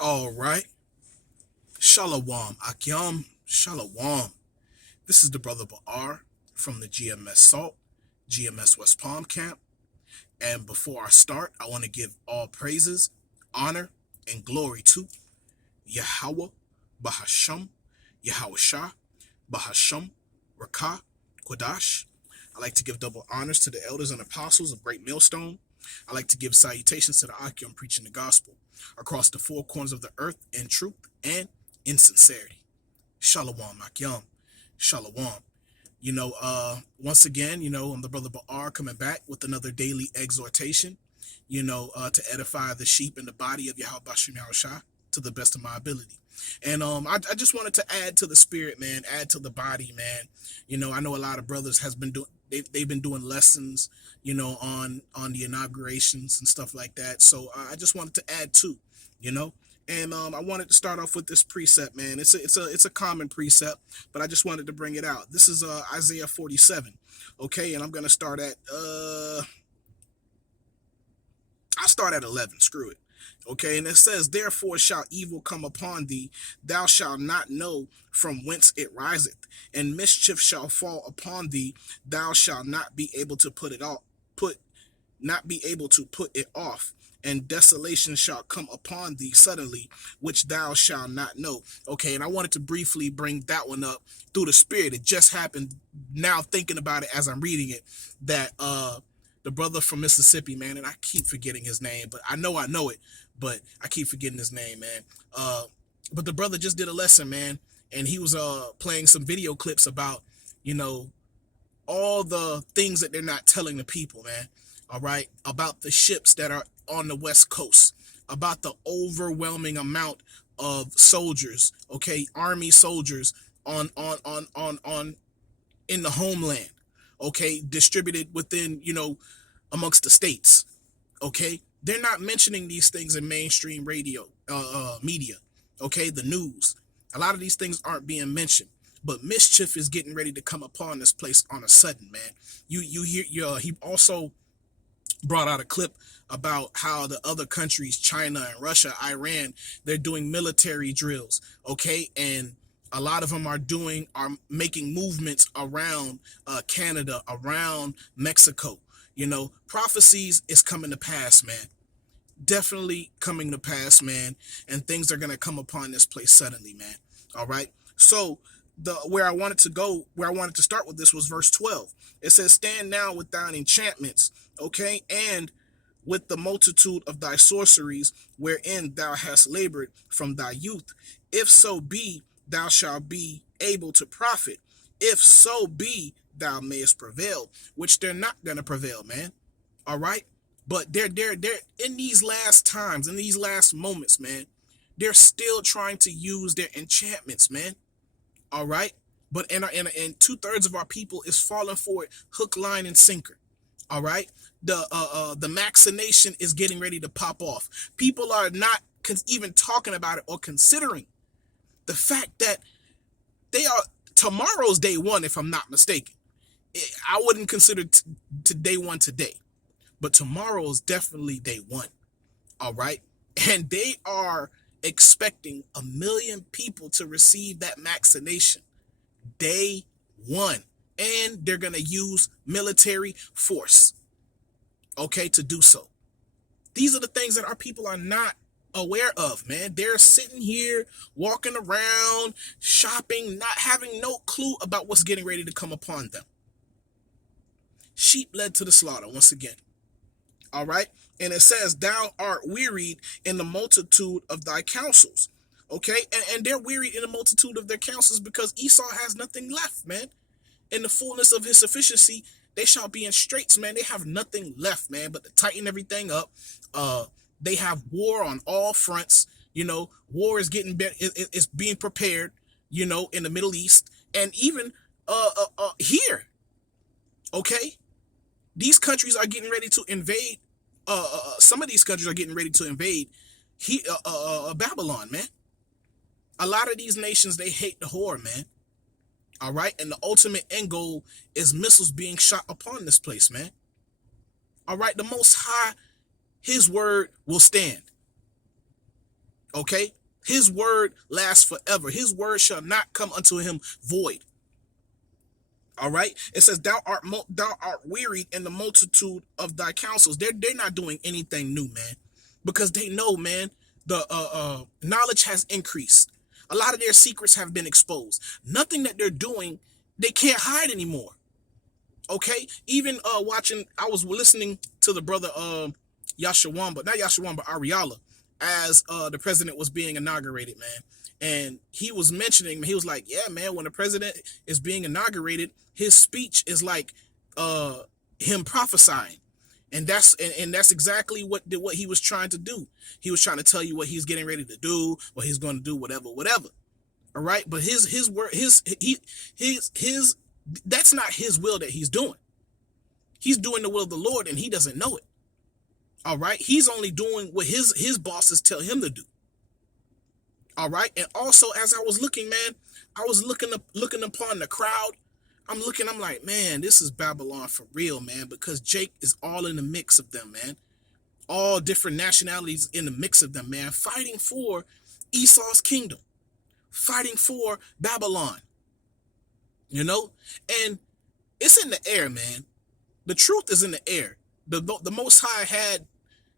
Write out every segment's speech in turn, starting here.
All right. Shalom. Akyam. Shalom. This is the brother Ba'ar from the GMS Salt, GMS West Palm Camp. And before I start, I want to give all praises, honor, and glory to Yahweh, Bahasham, Yahweh Shah, Bahasham, Rakah, Quadash. I like to give double honors to the elders and apostles of Great Millstone. I like to give salutations to the Akim preaching the gospel across the four corners of the earth in truth and in sincerity. Shalom, Akim. Shalom. Once again, I'm the brother Ba'ar coming back with another daily exhortation, to edify the sheep and the body of Yahweh Bashim Yahushua to the best of my ability. And I just wanted to add to the spirit, man, add to the body, man. I know a lot of brothers has been doing they've been doing lessons, on the inaugurations and stuff like that. So I just wanted to add too, you know. And I wanted to start off with this precept, man. It's a common precept, but I just wanted to bring it out. This is Isaiah 47, okay, and I'm gonna start at I'll start at 11. Screw it. Okay, and it says, "Therefore shall evil come upon thee, thou shalt not know from whence it riseth, and mischief shall fall upon thee, thou shalt not be able to put it off, and desolation shall come upon thee suddenly, which thou shalt not know." Okay, and I wanted to briefly bring that one up through the spirit. It just happened now, thinking about it as I'm reading it, that the brother from Mississippi, man, and I keep forgetting his name, but I know it, but I keep forgetting his name, man. But the brother just did a lesson, man, and he was playing some video clips about, all the things that they're not telling the people, man. All right, about the ships that are on the West Coast, about the overwhelming amount of soldiers, okay, army soldiers on in the homeland, okay, distributed within, amongst the states, okay. They're not mentioning these things in mainstream radio, media, okay, the news. A lot of these things aren't being mentioned, but mischief is getting ready to come upon this place on a sudden, man. You hear, he also brought out a clip about how the other countries, China and Russia, Iran, they're doing military drills, okay, and a lot of them are making movements around Canada, around Mexico. Prophecies is coming to pass, man. Definitely coming to pass, man. And things are gonna come upon this place suddenly, man. All right. So where I wanted to start with this was verse 12. It says, "Stand now with thine enchantments, okay, and with the multitude of thy sorceries, wherein thou hast labored from thy youth. If so be thou shalt be able to profit. If so be thou mayest prevail," which they're not gonna prevail, man. All right. But they're in these last times, in these last moments, man. They're still trying to use their enchantments, man. All right. But and 2/3 of our people is falling for it, hook, line, and sinker. All right. The vaccination is getting ready to pop off. People are not even talking about it or considering the fact that they are tomorrow's day one, if I'm not mistaken. I wouldn't consider to day one today, but tomorrow is definitely day one. All right. And they are expecting 1 million people to receive that vaccination day one. And they're going to use military force, okay, to do so. These are the things that our people are not aware of, man. They're sitting here walking around, shopping, not having no clue about what's getting ready to come upon them. Sheep led to the slaughter once again. All right. And it says, "Thou art wearied in the multitude of thy counsels." Okay. And they're wearied in the multitude of their counsels because Esau has nothing left, man. In the fullness of his sufficiency, they shall be in straits, man. They have nothing left, man, but to tighten everything up. They have war on all fronts. War is it's being prepared, in the Middle East and even here. Okay. These countries are getting ready to invade. Some of these countries are getting ready to invade Babylon, man. A lot of these nations, they hate the whore, man. All right. And the ultimate end goal is missiles being shot upon this place, man. All right. The Most High, his word will stand. Okay? His word lasts forever. His word shall not come unto him void. All right. It says, thou art wearied in the multitude of thy counsels. They're not doing anything new, man, because they know, man, the knowledge has increased. A lot of their secrets have been exposed. Nothing that they're doing, they can't hide anymore. Okay. Even I was listening to the brother Yashawamba, not Yashawamba, Ariala, as the president was being inaugurated, man. And he was mentioning, he was like, yeah, man, when the president is being inaugurated, his speech is like him prophesying. And that's exactly what he was trying to do. He was trying to tell you what he's getting ready to do, what he's going to do, whatever. All right. But his word, his that's not his will that he's doing. He's doing the will of the Lord, and he doesn't know it. All right. He's only doing what his bosses tell him to do. All right. And also, as I was looking, man, I was looking upon the crowd. I'm like, man, this is Babylon for real, man, because Jake is all in the mix of them, man. All different nationalities in the mix of them, man, fighting for Esau's kingdom, fighting for Babylon, you know? And it's in the air, man. The truth is in the air. The Most High had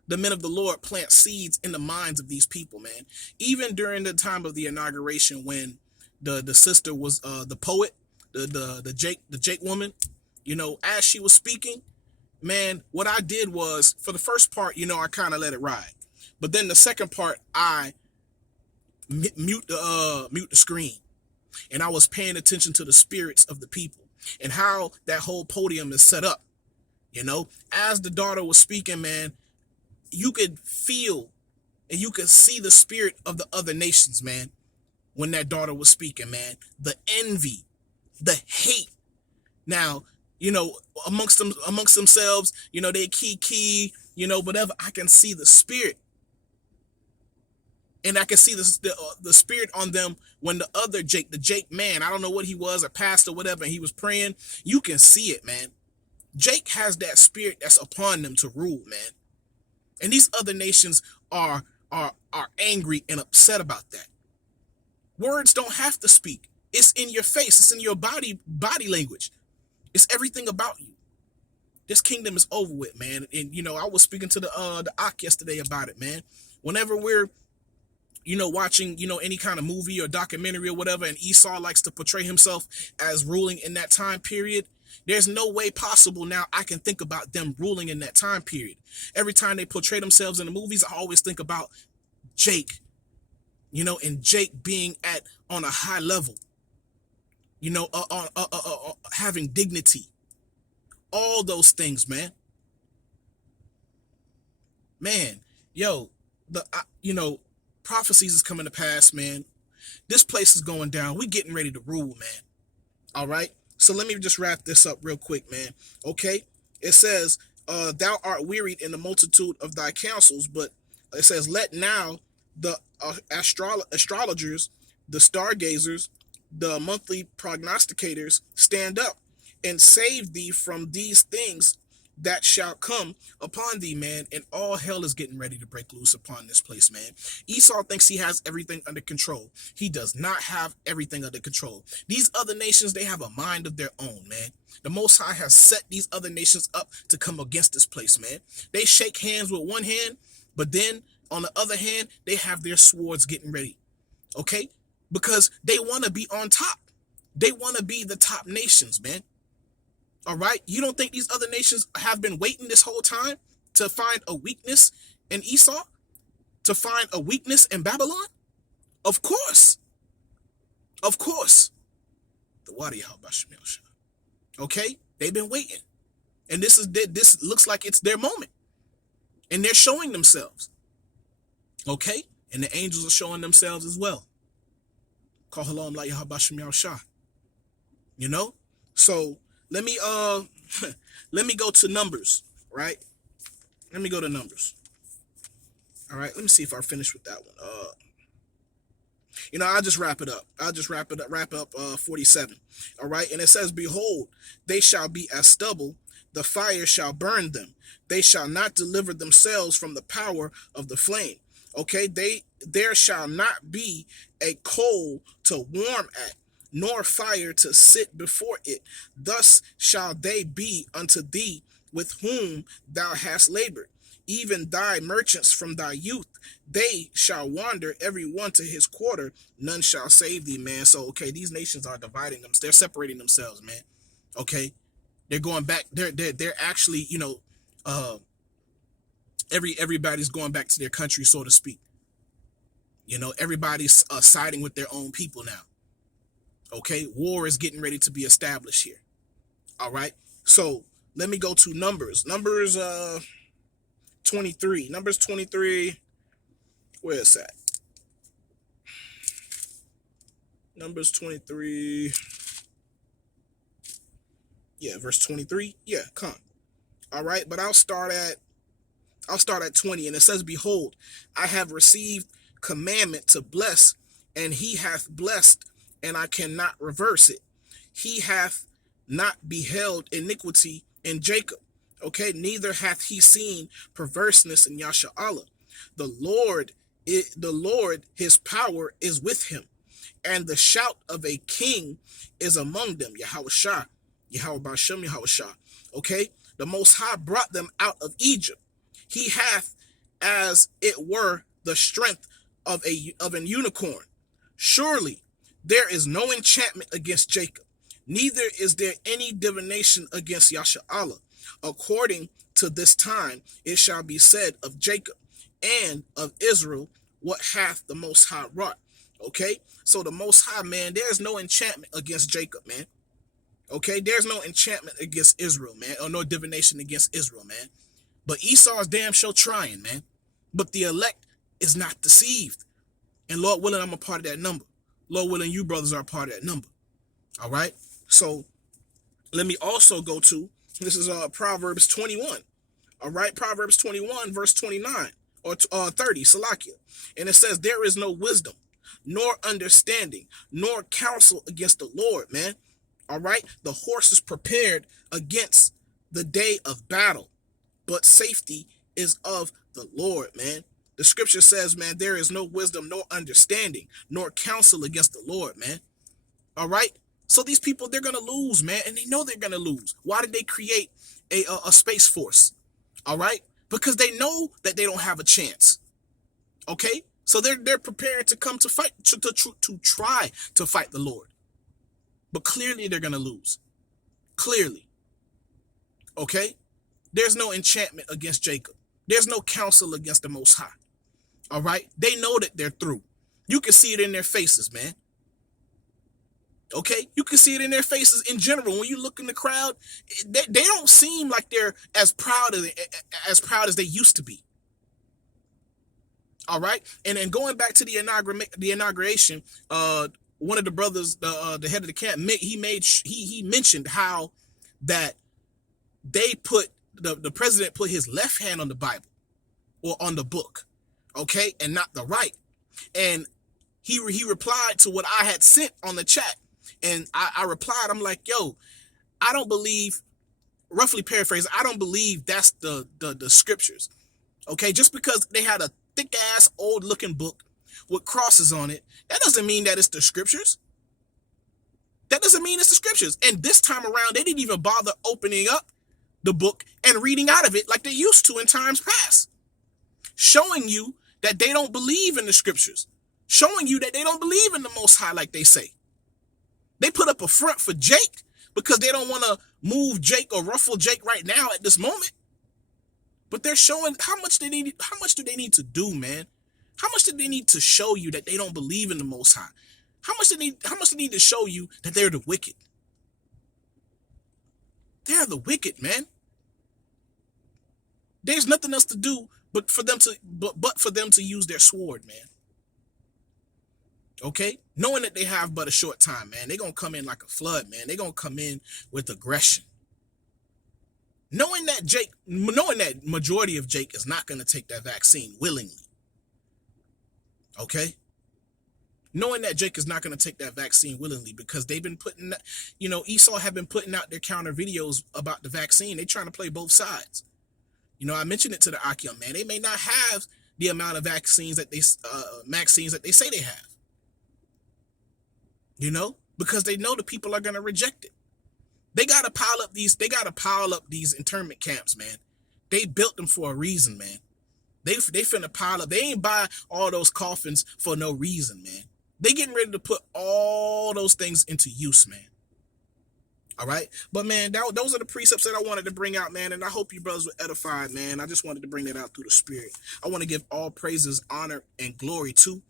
the men of the Lord plant seeds in the minds of these people, man. Even during the time of the inauguration, when the sister was the poet, the Jake woman, you know, as she was speaking, man, what I did was, for the first part, you know, I kind of let it ride, but then the second part, I mute the screen, and I was paying attention to the spirits of the people and how that whole podium is set up. You know, as the daughter was speaking, man, you could feel and you could see the spirit of the other nations, man, when that daughter was speaking, man. The envy, the hate. Now, you know, amongst themselves, you know, they key, you know, whatever. I can see the spirit. And I can see the spirit on them when the Jake man, I don't know what he was, a pastor, whatever, and he was praying. You can see it, man. Jake has that spirit that's upon them to rule, man. And these other nations are angry and upset about that. Words don't have to speak. It's in your face. It's in your body language. It's everything about you. This kingdom is over with, man. And, you know, I was speaking to the Ak yesterday about it, man. Whenever we're, you know, watching, you know, any kind of movie or documentary or whatever, and Esau likes to portray himself as ruling in that time period, there's no way possible now I can think about them ruling in that time period. Every time they portray themselves in the movies, I always think about Jake, you know, and Jake being on a high level, you know, having dignity, all those things, man. Man, yo, you know, prophecies is coming to pass, man. This place is going down. We getting ready to rule, man. All right. So let me just wrap this up real quick, man. Okay. It says, thou art wearied in the multitude of thy counsels, but it says, let now the astrologers, the stargazers, the monthly prognosticators stand up and save thee from these things that shall come upon thee, man. And all hell is getting ready to break loose upon this place, man. Esau thinks he has everything under control. He does not have everything under control. These other nations, they have a mind of their own, man. The Most High has set these other nations up to come against this place, man. They shake hands with one hand, but then on the other hand, they have their swords getting ready, okay? Because they want to be on top. They want to be the top nations, man. All right. You don't think these other nations have been waiting this whole time to find a weakness in Esau, to find a weakness in Babylon? Of course. Of course. The Wadi Halbashmil. Okay. They've been waiting. And this looks like it's their moment. And they're showing themselves. Okay. And the angels are showing themselves as well. Call Halam like Yahabashmil Shah. You know? So let me go to Numbers, right? Let me go to Numbers. All right, let me see if I finish with that one. You know, I'll just wrap it up. Wrap up 47. All right, and it says, behold, they shall be as stubble, the fire shall burn them. They shall not deliver themselves from the power of the flame. Okay, there shall not be a coal to warm at, nor fire to sit before it. Thus shall they be unto thee with whom thou hast labored, even thy merchants from thy youth. They shall wander every one to his quarter, none shall save thee, man. So okay, these nations are dividing them, they're separating themselves, man. Okay, they're going back, they're actually, uh everybody's going back to their country, so to speak. Everybody's siding with their own people now. Okay, war is getting ready to be established here. All right, so let me go to Numbers 23. Numbers 23. Where is that? Numbers 23. Yeah, verse 23. Yeah, come. All right, but I'll start at 20, and it says, "Behold, I have received commandment to bless, and he hath blessed, and I cannot reverse it. He hath not beheld iniquity in Jacob. Okay, neither hath he seen perverseness in Yasha'Allah. The Lord, his power is with him, and the shout of a king is among them." Yahweh Shah, Yahweh Bashem, Yahweh Shah. Okay, the Most High brought them out of Egypt. He hath, as it were, the strength of an unicorn. Surely there is no enchantment against Jacob, neither is there any divination against Yasha'Allah. According to this time, it shall be said of Jacob and of Israel, what hath the Most High wrought. Okay, so the Most High, man, there's no enchantment against Jacob, man. Okay, there's no enchantment against Israel, man, or no divination against Israel, man. But Esau's damn sure trying, man. But the elect is not deceived. And Lord willing, I'm a part of that number. Lord willing, you brothers are a part of that number. All right. So let me also go to, this is Proverbs 21. All right. Proverbs 21, verse 29 or 30, Salakia. And it says, "There is no wisdom, nor understanding, nor counsel against the Lord," man. All right. The horse is prepared against the day of battle, but safety is of the Lord, man. The scripture says, man, there is no wisdom, nor understanding, nor counsel against the Lord, man. All right. So these people, they're going to lose, man. And they know they're going to lose. Why did they create a space force? All right. Because they know that they don't have a chance. Okay. So they're prepared to come to fight, to try to fight the Lord. But clearly they're going to lose. Clearly. Okay. There's no enchantment against Jacob. There's no counsel against the Most High. All right. They know that they're through. You can see it in their faces, man. Okay. You can see it in their faces in general. When you look in the crowd, they don't seem like they're as proud as they used to be. All right. And then going back to the inauguration, one of the brothers, the head of the camp, he mentioned how that they put the president put his left hand on the Bible or on the book, okay, and not the right. And he replied to what I had sent on the chat, and I replied, I'm like, yo, I don't believe, roughly paraphrase, I don't believe that's the scriptures, okay? Just because they had a thick ass old looking book with crosses on it, that doesn't mean that it's the scriptures. That doesn't mean it's the scriptures. And this time around, they didn't even bother opening up the book and reading out of it like they used to in times past, showing you that they don't believe in the scriptures, showing you that they don't believe in the Most High like they say. They put up a front for Jake because they don't want to move Jake or ruffle Jake right now at this moment. But they're showing how much do they need to do, man? How much do they need to show you that they don't believe in the Most High? How much do they need to show you that they're the wicked? They're the wicked, man. There's nothing else to do but for them to use their sword, man. Okay? Knowing that they have but a short time, man. They're going to come in like a flood, man. They're going to come in with aggression. Knowing that majority of Jake is not going to take that vaccine willingly. Okay? Knowing that Jake is not going to take that vaccine willingly because they've been putting, Esau have been putting out their counter videos about the vaccine. They're trying to play both sides. I mentioned it to the Akim, man. They may not have the amount of vaccines that they say they have. You know, because they know the people are gonna reject it. They gotta pile up these internment camps, man. They built them for a reason, man. They finna pile up. They ain't buy all those coffins for no reason, man. They getting ready to put all those things into use, man. All right. But man, those are the precepts that I wanted to bring out, man. And I hope you brothers were edified, man. I just wanted to bring that out through the spirit. I want to give all praises, honor, and glory to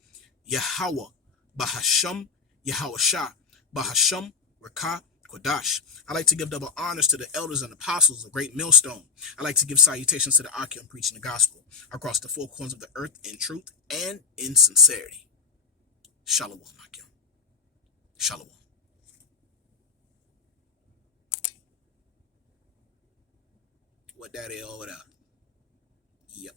Yahweh, Bahasham, Yahweh Shah, Bahasham, Rakah, Kodash. I like to give double honors to the elders and apostles of Great Millstone. I like to give salutations to the Akim preaching the gospel across the four corners of the earth in truth and in sincerity. Shalom, Akim. Shalom. What that is over there. Yep.